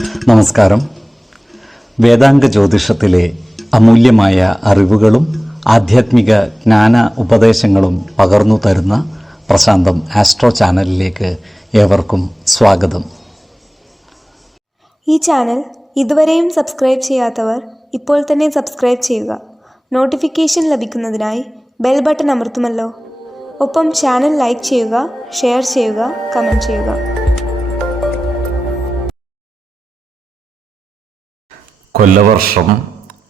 നമസ്കാരം. വേദാംഗ ജ്യോതിഷത്തിലെ അമൂല്യമായ അറിവുകളും ആധ്യാത്മിക ജ്ഞാന ഉപദേശങ്ങളും പകർന്നു തരുന്ന പ്രശാന്തം ആസ്ട്രോ ചാനലിലേക്ക് ഏവർക്കും സ്വാഗതം. ഈ ചാനൽ ഇതുവരെയും സബ്സ്ക്രൈബ് ചെയ്യാത്തവർ ഇപ്പോൾ തന്നെ സബ്സ്ക്രൈബ് ചെയ്യുക. നോട്ടിഫിക്കേഷൻ ലഭിക്കുന്നതിനായി ബെൽ ബട്ടൺ അമർത്തുമല്ലോ. ഒപ്പം ചാനൽ ലൈക്ക് ചെയ്യുക, ഷെയർ ചെയ്യുക, കമൻറ്റ് ചെയ്യുക. കൊല്ലവർഷം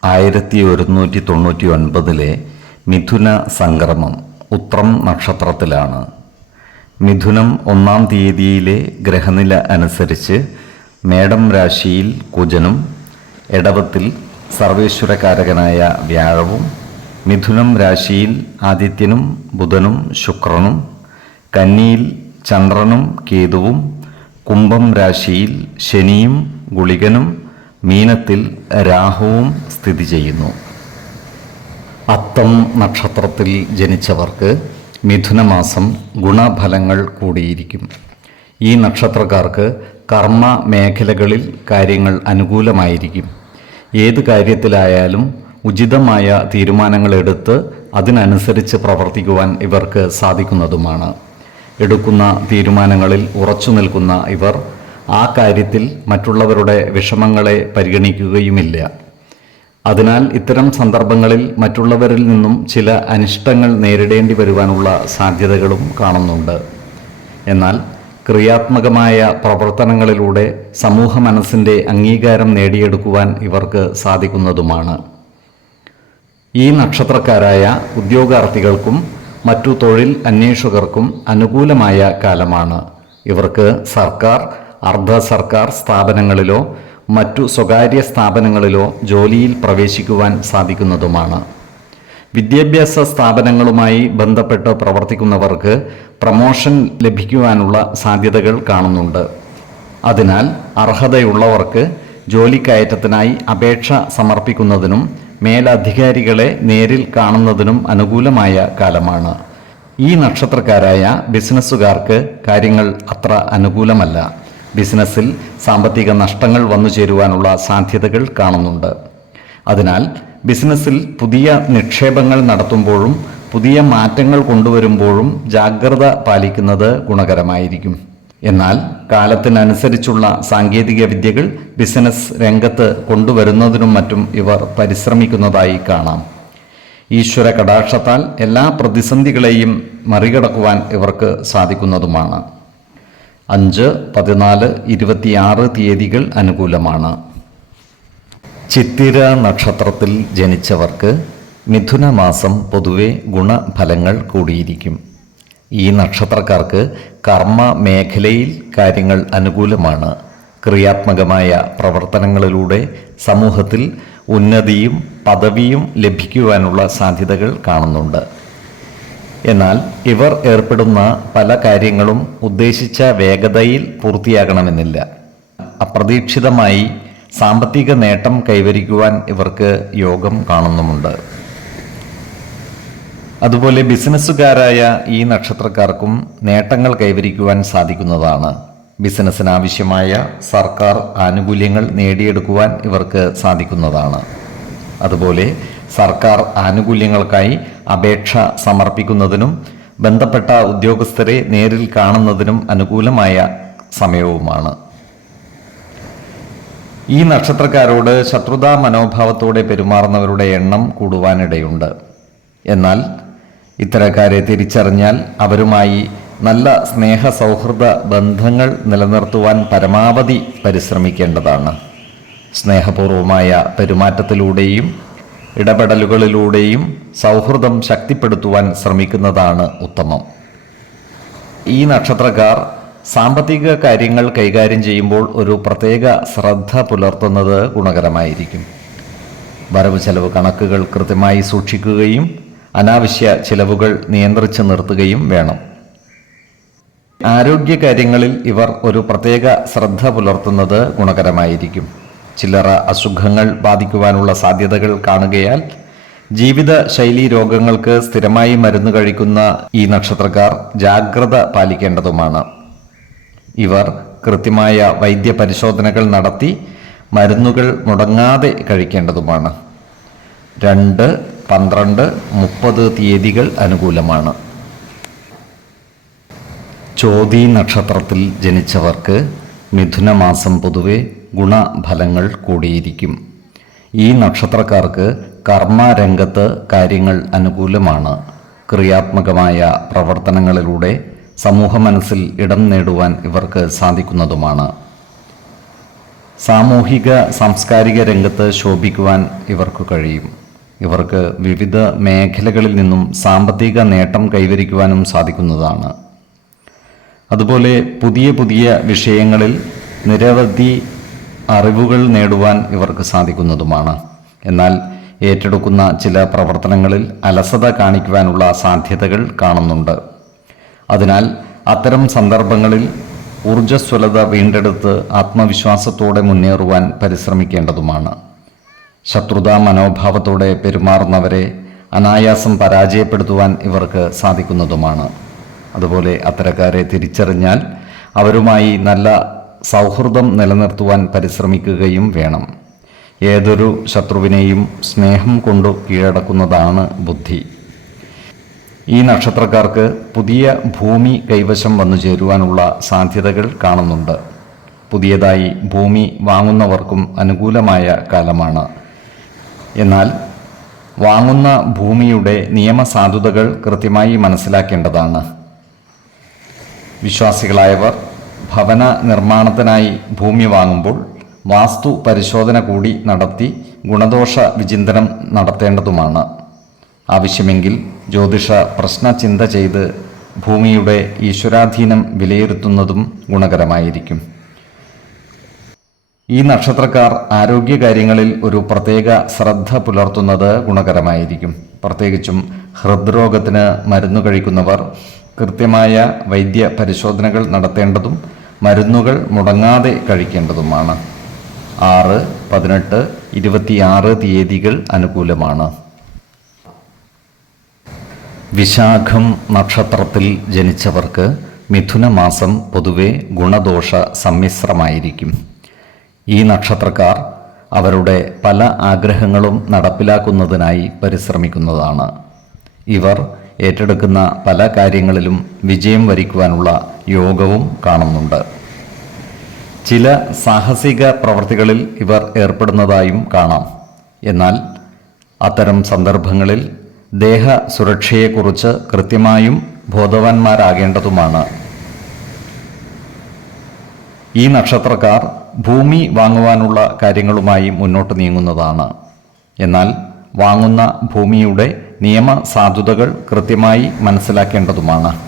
1199 മിഥുന സംക്രമം ഉത്രം നക്ഷത്രത്തിലാണ്. മിഥുനം 1-ാം തീയതിയിലെ ഗ്രഹനില അനുസരിച്ച് മേടം രാശിയിൽ കുജനും, എടവത്തിൽ സർവേശ്വരകാരകനായ വ്യാഴവും, മിഥുനം രാശിയിൽ ആദിത്യനും ബുധനും ശുക്രനും, കന്നിയിൽ ചന്ദ്രനും കേതുവും, കുംഭം രാശിയിൽ ശനിയും ഗുളികനും, മീനത്തിൽ രാഹുവും സ്ഥിതി ചെയ്യുന്നു. അത്തം നക്ഷത്രത്തിൽ ജനിച്ചവർക്ക് മിഥുനമാസം ഗുണഫലങ്ങൾ കൂടിയിരിക്കും. ഈ നക്ഷത്രക്കാർക്ക് കർമ്മ മേഖലകളിൽ കാര്യങ്ങൾ അനുകൂലമായിരിക്കും. ഏത് കാര്യത്തിലായാലും ഉചിതമായ തീരുമാനങ്ങളെടുത്ത് അതിനനുസരിച്ച് പ്രവർത്തിക്കുവാൻ ഇവർക്ക് സാധിക്കുന്നതുമാണ്. എടുക്കുന്ന തീരുമാനങ്ങളിൽ ഉറച്ചു നിൽക്കുന്ന ഇവർ ആ കാര്യത്തിൽ മറ്റുള്ളവരുടെ വിഷമങ്ങളെ പരിഗണിക്കുകയുമില്ല. അതിനാൽ ഇത്തരം സന്ദർഭങ്ങളിൽ മറ്റുള്ളവരിൽ നിന്നും ചില അനിഷ്ടങ്ങൾ നേരിടേണ്ടി വരുവാനുള്ള സാധ്യതകളും കാണുന്നുണ്ട്. എന്നാൽ ക്രിയാത്മകമായ പ്രവർത്തനങ്ങളിലൂടെ സമൂഹ മനസ്സിൻ്റെ അംഗീകാരം നേടിയെടുക്കുവാൻ ഇവർക്ക് സാധിക്കുന്നതുമാണ്. ഈ നക്ഷത്രക്കാരായ ഉദ്യോഗാർത്ഥികൾക്കും മറ്റു തൊഴിൽ അന്വേഷകർക്കും അനുകൂലമായ കാലമാണ്. ഇവർക്ക് സർക്കാർ, അർദ്ധ സർക്കാർ സ്ഥാപനങ്ങളിലോ മറ്റു സ്വകാര്യ സ്ഥാപനങ്ങളിലോ ജോലിയിൽ പ്രവേശിക്കുവാൻ സാധിക്കുന്നതുമാണ്. വിദ്യാഭ്യാസ സ്ഥാപനങ്ങളുമായി ബന്ധപ്പെട്ട് പ്രവർത്തിക്കുന്നവർക്ക് പ്രമോഷൻ ലഭിക്കുവാനുള്ള സാധ്യതകൾ കാണുന്നുണ്ട്. അതിനാൽ അർഹതയുള്ളവർക്ക് ജോലിക്കയറ്റത്തിനായി അപേക്ഷ സമർപ്പിക്കുന്നതിനും മേലധികാരികളെ നേരിൽ കാണുന്നതിനും അനുകൂലമായ കാലമാണ്. ഈ നക്ഷത്രക്കാരായ ബിസിനസ്സുകാർക്ക് കാര്യങ്ങൾ അത്ര അനുകൂലമല്ല. ബിസിനസ്സിൽ സാമ്പത്തിക നഷ്ടങ്ങൾ വന്നു ചേരുവാനുള്ള സാധ്യതകൾ കാണുന്നുണ്ട്. അതിനാൽ ബിസിനസ്സിൽ പുതിയ നിക്ഷേപങ്ങൾ നടത്തുമ്പോഴും പുതിയ മാറ്റങ്ങൾ കൊണ്ടുവരുമ്പോഴും ജാഗ്രത പാലിക്കുന്നത് ഗുണകരമായിരിക്കും. എന്നാൽ കാലത്തിനനുസരിച്ചുള്ള സാങ്കേതിക വിദ്യകൾ ബിസിനസ് രംഗത്ത് കൊണ്ടുവരുന്നതിനും മറ്റും ഇവർ പരിശ്രമിക്കുന്നതായി കാണാം. ഈശ്വര കടാക്ഷത്താൽ എല്ലാ പ്രതിസന്ധികളെയും മറികടക്കുവാൻ ഇവർക്ക് സാധിക്കുന്നതുമാണ്. 5, 14, 26 തീയതികൾ അനുകൂലമാണ്. ചിത്തിര നക്ഷത്രത്തിൽ ജനിച്ചവർക്ക് മിഥുന മാസം പൊതുവെ ഗുണഫലങ്ങൾ കൂടിയിരിക്കും. ഈ നക്ഷത്രക്കാർക്ക് കർമ്മ മേഖലയിൽ കാര്യങ്ങൾ അനുകൂലമാണ്. ക്രിയാത്മകമായ പ്രവർത്തനങ്ങളിലൂടെ സമൂഹത്തിൽ ഉന്നതിയും പദവിയും ലഭിക്കുവാനുള്ള സാധ്യതകൾ കാണുന്നുണ്ട്. എന്നാൽ ഇവർ ഏർപ്പെടുന്ന പല കാര്യങ്ങളും ഉദ്ദേശിച്ച വേഗതയിൽ പൂർത്തിയാകണമെന്നില്ല. അപ്രതീക്ഷിതമായി സാമ്പത്തിക നേട്ടം കൈവരിക്കുവാൻ ഇവർക്ക് യോഗം കാണുന്നുമുണ്ട്. അതുപോലെ ബിസിനസ്സുകാരായ ഈ നക്ഷത്രക്കാർക്കും നേട്ടങ്ങൾ കൈവരിക്കുവാൻ സാധിക്കുന്നതാണ്. ബിസിനസ്സിനാവശ്യമായ സർക്കാർ ആനുകൂല്യങ്ങൾ നേടിയെടുക്കുവാൻ ഇവർക്ക് സാധിക്കുന്നതാണ്. അതുപോലെ സർക്കാർ ആനുകൂല്യങ്ങൾക്കായി അപേക്ഷ സമർപ്പിക്കുന്നതിനും ബന്ധപ്പെട്ട ഉദ്യോഗസ്ഥരെ നേരിൽ കാണുന്നതിനും അനുകൂലമായ സമയവുമാണ്. ഈ നക്ഷത്രക്കാരോട് ശത്രുതാ മനോഭാവത്തോടെ പെരുമാറുന്നവരുടെ എണ്ണം കൂടുവാനിടയുണ്ട്. എന്നാൽ ഇത്തരക്കാരെ തിരിച്ചറിഞ്ഞാൽ അവരുമായി നല്ല സ്നേഹ സൗഹൃദ ബന്ധങ്ങൾ നിലനിർത്തുവാൻ പരമാവധി പരിശ്രമിക്കേണ്ടതാണ്. സ്നേഹപൂർവമായ പെരുമാറ്റത്തിലൂടെയും ഇടപെടലുകളിലൂടെയും സൗഹൃദം ശക്തിപ്പെടുത്തുവാൻ ശ്രമിക്കുന്നതാണ് ഉത്തമം. ഈ നക്ഷത്രക്കാർ സാമ്പത്തിക കാര്യങ്ങൾ കൈകാര്യം ചെയ്യുമ്പോൾ ഒരു പ്രത്യേക ശ്രദ്ധ പുലർത്തുന്നത് ഗുണകരമായിരിക്കും. വരവ് ചെലവ് കണക്കുകൾ കൃത്യമായി സൂക്ഷിക്കുകയും അനാവശ്യ ചിലവുകൾ നിയന്ത്രിച്ചു നിർത്തുകയും വേണം. ആരോഗ്യകാര്യങ്ങളിൽ ഇവർ ഒരു പ്രത്യേക ശ്രദ്ധ പുലർത്തുന്നത് ഗുണകരമായിരിക്കും. ചില്ലറ അസുഖങ്ങൾ ബാധിക്കുവാനുള്ള സാധ്യതകൾ കാണുകയാൽ ജീവിത ശൈലീ രോഗങ്ങൾക്ക് സ്ഥിരമായി മരുന്ന് കഴിക്കുന്ന ഈ നക്ഷത്രക്കാർ ജാഗ്രത പാലിക്കേണ്ടതുമാണ്. ഇവർ കൃത്യമായ വൈദ്യപരിശോധനകൾ നടത്തി മരുന്നുകൾ മുടങ്ങാതെ കഴിക്കേണ്ടതുമാണ്. 2, 12, 30 തീയതികൾ അനുകൂലമാണ്. ചോതി നക്ഷത്രത്തിൽ ജനിച്ചവർക്ക് മിഥുനമാസം പൊതുവെ ഗുണഫലങ്ങൾ കൂടിയിരിക്കും. ഈ നക്ഷത്രക്കാർക്ക് കർമ്മരംഗത്ത് കാര്യങ്ങൾ അനുകൂലമാണ്. ക്രിയാത്മകമായ പ്രവർത്തനങ്ങളിലൂടെ സമൂഹ മനസ്സിൽ ഇടം നേടുവാൻ ഇവർക്ക് സാധിക്കുന്നതുമാണ്. സാമൂഹിക സാംസ്കാരിക രംഗത്ത് ശോഭിക്കുവാൻ ഇവർക്ക് കഴിയും. ഇവർക്ക് വിവിധ മേഖലകളിൽ നിന്നും സാമ്പത്തിക നേട്ടം കൈവരിക്കുവാനും സാധിക്കുന്നതാണ്. അതുപോലെ പുതിയ പുതിയ വിഷയങ്ങളിൽ നിരവധി അറിവുകൾ നേടുവാൻ ഇവർക്ക് സാധിക്കുന്നതുമാണ്. എന്നാൽ ഏറ്റെടുക്കുന്ന ചില പ്രവർത്തനങ്ങളിൽ അലസത കാണിക്കുവാനുള്ള സാധ്യതകൾ കാണുന്നുണ്ട്. അതിനാൽ അത്തരം സന്ദർഭങ്ങളിൽ ഊർജ്ജസ്വലത വീണ്ടെടുത്ത് ആത്മവിശ്വാസത്തോടെ മുന്നേറുവാൻ പരിശ്രമിക്കേണ്ടതുമാണ്. ശത്രുതാ മനോഭാവത്തോടെ പെരുമാറുന്നവരെ അനായാസം പരാജയപ്പെടുത്തുവാൻ ഇവർക്ക് സാധിക്കുന്നതുമാണ്. അതുപോലെ അത്തരക്കാരെ തിരിച്ചറിഞ്ഞാൽ അവരുമായി നല്ല സൗഹൃദം നിലനിർത്തുവാൻ പരിശ്രമിക്കുകയും വേണം. ഏതൊരു ശത്രുവിനെയും സ്നേഹം കൊണ്ടു കീഴടക്കുന്നതാണ് ബുദ്ധി. ഈ നക്ഷത്രക്കാർക്ക് പുതിയ ഭൂമി കൈവശം വന്നു ചേരുവാനുള്ള സാധ്യതകൾ കാണുന്നുണ്ട്. പുതിയതായി ഭൂമി വാങ്ങുന്നവർക്കും അനുകൂലമായ കാലമാണ്. എന്നാൽ വാങ്ങുന്ന ഭൂമിയുടെ നിയമസാധുതകൾ കൃത്യമായി മനസ്സിലാക്കേണ്ടതാണ്. വിശ്വാസികളായവർ ഭവന നിർമ്മാണത്തിനായി ഭൂമി വാങ്ങുമ്പോൾ വാസ്തു പരിശോധന കൂടി നടത്തി ഗുണദോഷ വിചിന്തനം നടത്തേണ്ടതുമാണ്. ആവശ്യമെങ്കിൽ ജ്യോതിഷ പ്രശ്നചിന്ത ചെയ്ത് ഭൂമിയുടെ ഈശ്വരാധീനം വിലയിരുത്തുന്നതും ഗുണകരമായിരിക്കും. ഈ നക്ഷത്രക്കാർ ആരോഗ്യകാര്യങ്ങളിൽ ഒരു പ്രത്യേക ശ്രദ്ധ പുലർത്തുന്നത് ഗുണകരമായിരിക്കും. പ്രത്യേകിച്ചും ഹൃദ്രോഗത്തിന് മരുന്ന് കഴിക്കുന്നവർ കൃത്യമായ വൈദ്യ പരിശോധനകൾ നടത്തേണ്ടതും മരുന്നുകൾ മുടങ്ങാതെ കഴിക്കേണ്ടതുമാണ്. 6, 18, 26 തീയതികൾ അനുകൂലമാണ്. വിശാഖം നക്ഷത്രത്തിൽ ജനിച്ചവർക്ക് മിഥുനമാസം പൊതുവെ ഗുണദോഷ സമ്മിശ്രമായിരിക്കും. ഈ നക്ഷത്രക്കാർ അവരുടെ പല ആഗ്രഹങ്ങളും നടപ്പിലാക്കുന്നതിനായി പരിശ്രമിക്കുന്നതാണ്. ഇവർ ഏറ്റെടുക്കുന്ന പല കാര്യങ്ങളിലും വിജയം വരിക്കുവാനുള്ള യോഗവും കാണുന്നുണ്ട്. ചില സാഹസിക പ്രവൃത്തികളിൽ ഇവർ ഏർപ്പെടുന്നതായും കാണാം. എന്നാൽ അത്തരം സന്ദർഭങ്ങളിൽ ദേഹ സുരക്ഷയെക്കുറിച്ച് കൃത്യമായും ബോധവാന്മാരാകേണ്ടതുമാണ്. ഈ നക്ഷത്രക്കാർ ഭൂമി വാങ്ങുവാനുള്ള കാര്യങ്ങളുമായി മുന്നോട്ട് നീങ്ങുന്നതാണ്. എന്നാൽ വാങ്ങുന്ന ഭൂമിയുടെ നിയമസാധുതകൾ കൃത്യമായി മനസ്സിലാക്കേണ്ടതുമാണ്.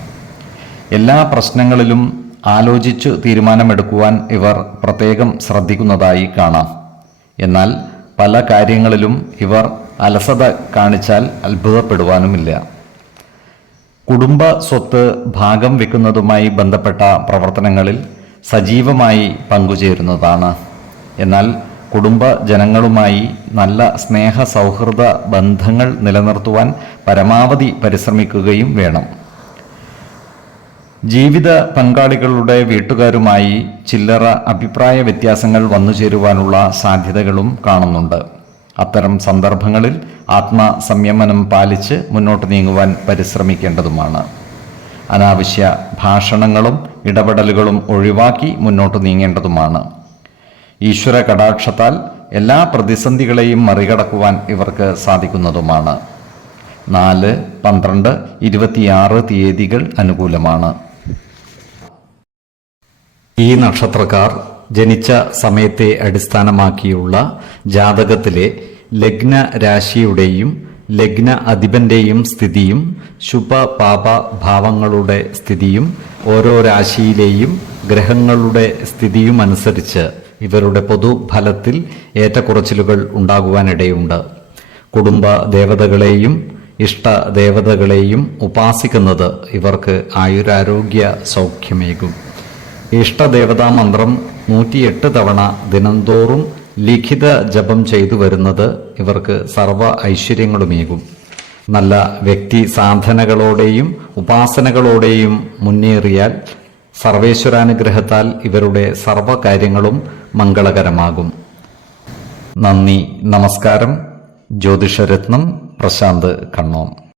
എല്ലാ പ്രശ്നങ്ങളിലും ആലോചിച്ചു തീരുമാനമെടുക്കുവാൻ ഇവർ പ്രത്യേകം ശ്രദ്ധിക്കുന്നതായി കാണാം. എന്നാൽ പല കാര്യങ്ങളിലും ഇവർ അലസത കാണിച്ചാൽ അത്ഭുതപ്പെടുവാനുമില്ല. കുടുംബ സ്വത്ത് ഭാഗം വെക്കുന്നതുമായി ബന്ധപ്പെട്ട പ്രവർത്തനങ്ങളിൽ സജീവമായി പങ്കുചേരുന്നതാണ്. എന്നാൽ കുടുംബ ജനങ്ങളുമായി നല്ല സ്നേഹ സൗഹൃദ ബന്ധങ്ങൾ നിലനിർത്തുവാൻ പരമാവധി പരിശ്രമിക്കുകയും വേണം. ജീവിത പങ്കാളികളുടെ വീട്ടുകാരുമായി ചില്ലറ അഭിപ്രായ വ്യത്യാസങ്ങൾ വന്നുചേരുവാനുള്ള സാധ്യതകളും കാണുന്നുണ്ട്. അത്തരം സന്ദർഭങ്ങളിൽ ആത്മസംയമനം പാലിച്ച് മുന്നോട്ട് നീങ്ങുവാൻ പരിശ്രമിക്കേണ്ടതുമാണ്. അനാവശ്യ ഭാഷണങ്ങളും ഇടപെടലുകളും ഒഴിവാക്കി മുന്നോട്ട് നീങ്ങേണ്ടതുമാണ്. ഈശ്വര കടാക്ഷത്താൽ എല്ലാ പ്രതിസന്ധികളെയും മറികടക്കുവാൻ ഇവർക്ക് സാധിക്കുന്നതുമാണ്. 4, 12, 26 തീയതികൾ അനുകൂലമാണ്. ഈ നക്ഷത്രക്കാർ ജനിച്ച സമയത്തെ അടിസ്ഥാനമാക്കിയുള്ള ജാതകത്തിലെ ലഗ്ന രാശിയുടെയും ലഗ്ന അധിപന്റെയും സ്ഥിതിയും ശുഭപാപ ഭാവങ്ങളുടെ സ്ഥിതിയും ഓരോ രാശിയിലെയും ഗ്രഹങ്ങളുടെ സ്ഥിതിയും അനുസരിച്ച് ഇവരുടെ പൊതുഫലത്തിൽ ഏറ്റക്കുറച്ചിലുകൾ ഉണ്ടാകുവാനിടയുണ്ട്. കുടുംബ ദേവതകളെയും ഇഷ്ടദേവതകളെയും ഉപാസിക്കുന്നത് ഇവർക്ക് ആയുരാരോഗ്യ സൗഖ്യമേകും. ഇഷ്ടദേവതാ മന്ത്രം 108 തവണ ദിനംതോറും ലിഖിത ജപം ചെയ്തു വരുന്നത് ഇവർക്ക് സർവ ഐശ്വര്യങ്ങളുമേകും. നല്ല വ്യക്തി സാധനകളോടെയും ഉപാസനകളോടെയും മുന്നേറിയാൽ സർവേശ്വരാനുഗ്രഹത്താൽ ഇവരുടെ സർവകാര്യങ്ങളും മംഗളകരമാകും. നന്ദി, നമസ്കാരം. ജ്യോതിഷരത്നം പ്രശാന്ത് കണ്ണോം.